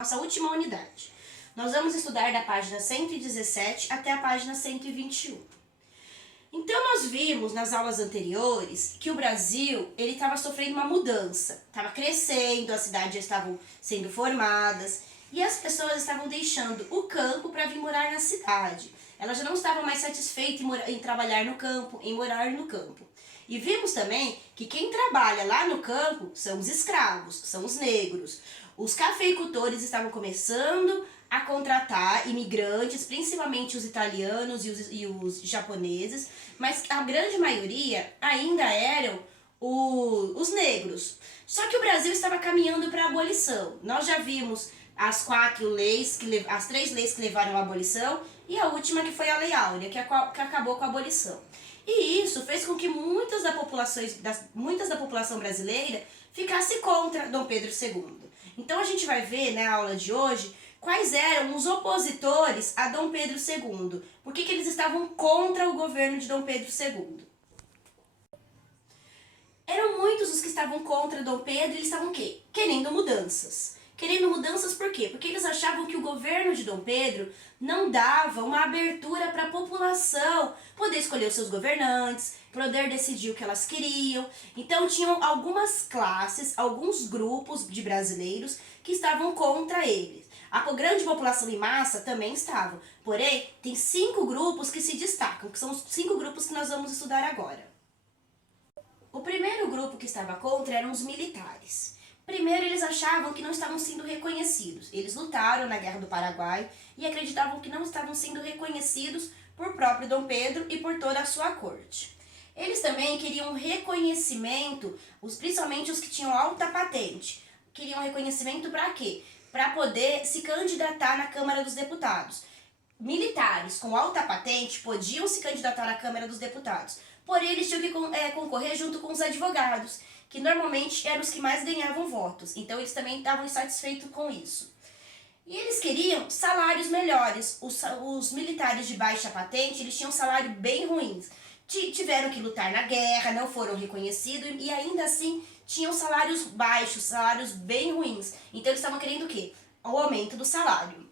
Nossa última unidade. Nós vamos estudar da página 117 até a página 121. Então nós vimos nas aulas anteriores que o Brasil ele estava sofrendo uma mudança, estava crescendo, as cidades já estavam sendo formadas e as pessoas estavam deixando o campo para vir morar na cidade. Elas já não estavam mais satisfeitas em trabalhar no campo, em morar no campo. E vimos também que quem trabalha lá no campo são os escravos, são os negros. Os cafeicultores estavam começando a contratar imigrantes, principalmente os italianos e os japoneses, mas a grande maioria ainda eram os negros. Só que o Brasil estava caminhando para a abolição. Nós já vimos as as 3 leis que levaram à abolição e a última que foi a Lei Áurea, que acabou com a abolição. E isso fez com que muitas da população brasileira ficasse contra Dom Pedro II. Então a gente vai ver na aula de hoje quais eram os opositores a Dom Pedro II. Por que eles estavam contra o governo de Dom Pedro II? Eram muitos os que estavam contra Dom Pedro e eles estavam o quê? Querendo mudanças. Querendo mudanças por quê? Porque eles achavam que o governo de Dom Pedro não dava uma abertura para a população poder escolher os seus governantes, poder decidir o que elas queriam. Então tinham algumas classes, alguns grupos de brasileiros que estavam contra eles. A grande população em massa também estava. Porém, tem 5 grupos que se destacam, que são os 5 grupos que nós vamos estudar agora. O primeiro grupo que estava contra eram os militares. Primeiro, eles achavam que não estavam sendo reconhecidos. Eles lutaram na Guerra do Paraguai e acreditavam que não estavam sendo reconhecidos por próprio Dom Pedro e por toda a sua corte. Eles também queriam reconhecimento, principalmente os que tinham alta patente. Queriam reconhecimento para quê? Para poder se candidatar na Câmara dos Deputados. Militares com alta patente podiam se candidatar à Câmara dos Deputados, porém eles tinham que concorrer junto com os advogados, que normalmente eram os que mais ganhavam votos, então eles também estavam insatisfeitos com isso. E eles queriam salários melhores. Os militares de baixa patente, eles tinham salário bem ruins. Tiveram que lutar na guerra, não foram reconhecidos e ainda assim tinham salários baixos, salários bem ruins. Então eles estavam querendo o quê? O aumento do salário.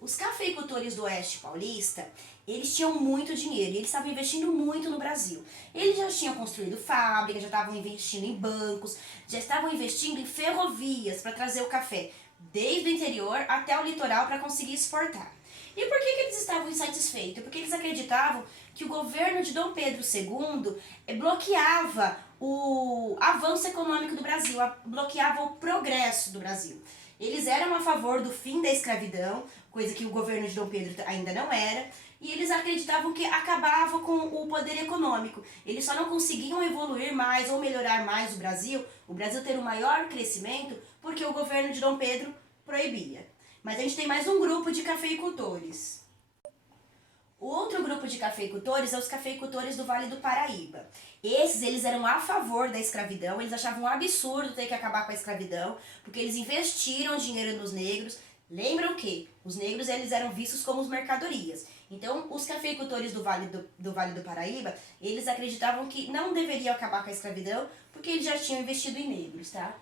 Os cafeicultores do Oeste Paulista, eles tinham muito dinheiro e eles estavam investindo muito no Brasil. Eles já tinham construído fábricas, já estavam investindo em bancos, já estavam investindo em ferrovias para trazer o café desde o interior até o litoral para conseguir exportar. E por que eles estavam insatisfeitos? Porque eles acreditavam que o governo de Dom Pedro II bloqueava o avanço econômico do Brasil, bloqueava o progresso do Brasil. Eles eram a favor do fim da escravidão, coisa que o governo de Dom Pedro ainda não era, e eles acreditavam que acabava com o poder econômico. Eles só não conseguiam evoluir mais ou melhorar mais o Brasil ter um maior crescimento, porque o governo de Dom Pedro proibia. Mas a gente tem mais um grupo de cafeicultores. O outro grupo de cafeicultores é os cafeicultores do Vale do Paraíba. Eles eram a favor da escravidão, eles achavam um absurdo ter que acabar com a escravidão, porque eles investiram dinheiro nos negros. Lembram que os negros eles eram vistos como mercadorias. Então, os cafeicultores do Vale do Paraíba, eles acreditavam que não deveriam acabar com a escravidão, porque eles já tinham investido em negros, tá?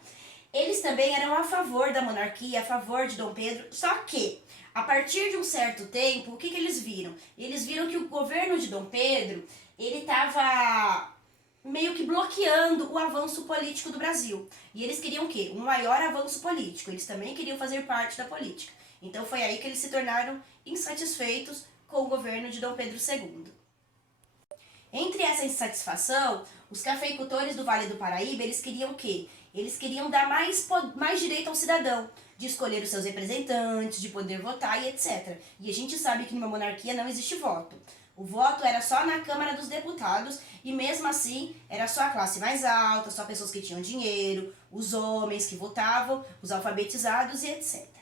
Eles também eram a favor da monarquia, a favor de Dom Pedro, só que, a partir de um certo tempo, o que eles viram? Eles viram que o governo de Dom Pedro, ele estava meio que bloqueando o avanço político do Brasil. E eles queriam o quê? Um maior avanço político. Eles também queriam fazer parte da política. Então foi aí que eles se tornaram insatisfeitos com o governo de Dom Pedro II. Entre essa insatisfação, os cafeicultores do Vale do Paraíba, eles queriam o quê? Eles queriam dar mais direito ao cidadão, de escolher os seus representantes, de poder votar e etc. E a gente sabe que numa monarquia não existe voto. O voto era só na Câmara dos Deputados e mesmo assim era só a classe mais alta, só pessoas que tinham dinheiro, os homens que votavam, os alfabetizados e etc.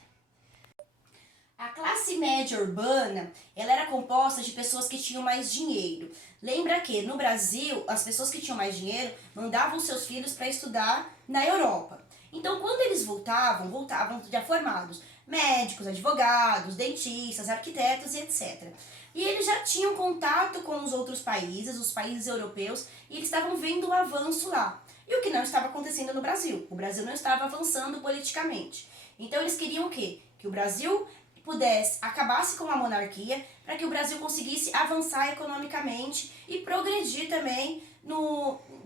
A classe média urbana, ela era composta de pessoas que tinham mais dinheiro. Lembra que no Brasil, as pessoas que tinham mais dinheiro mandavam seus filhos para estudar na Europa. Então, quando eles voltavam já formados, médicos, advogados, dentistas, arquitetos e etc. E eles já tinham contato com os outros países, os países europeus, e eles estavam vendo o avanço lá. E o que não estava acontecendo no Brasil. O Brasil não estava avançando politicamente. Então eles queriam o quê? Que o Brasil acabasse com a monarquia, para que o Brasil conseguisse avançar economicamente e progredir também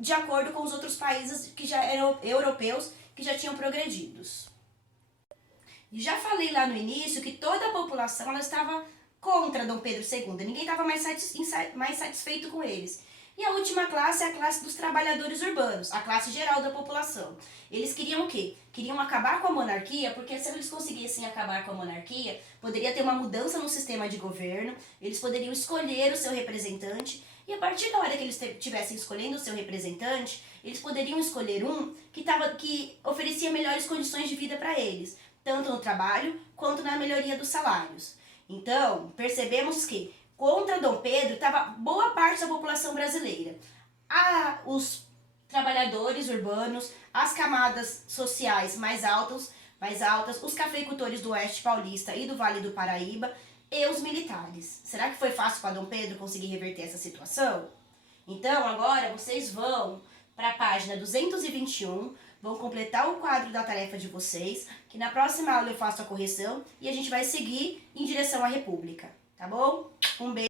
de acordo com os outros países que já eram europeus, que já tinham progredidos. E já falei lá no início que toda a população ela estava contra Dom Pedro II, ninguém estava mais satisfeito com eles. E a última classe é a classe dos trabalhadores urbanos, a classe geral da população. Eles queriam o quê? Queriam acabar com a monarquia, porque se eles conseguissem acabar com a monarquia, poderia ter uma mudança no sistema de governo, eles poderiam escolher o seu representante, e a partir da hora que eles estivessem escolhendo o seu representante, eles poderiam escolher um que oferecia melhores condições de vida para eles, tanto no trabalho quanto na melhoria dos salários. Então, percebemos que contra Dom Pedro estava boa parte da população brasileira. Os trabalhadores urbanos, as camadas sociais mais altas, os cafeicultores do Oeste Paulista e do Vale do Paraíba e os militares. Será que foi fácil para Dom Pedro conseguir reverter essa situação? Então, agora vocês vão para a página 221, vão completar o quadro da tarefa de vocês, que na próxima aula eu faço a correção e a gente vai seguir em direção à República, tá bom? Um beijo.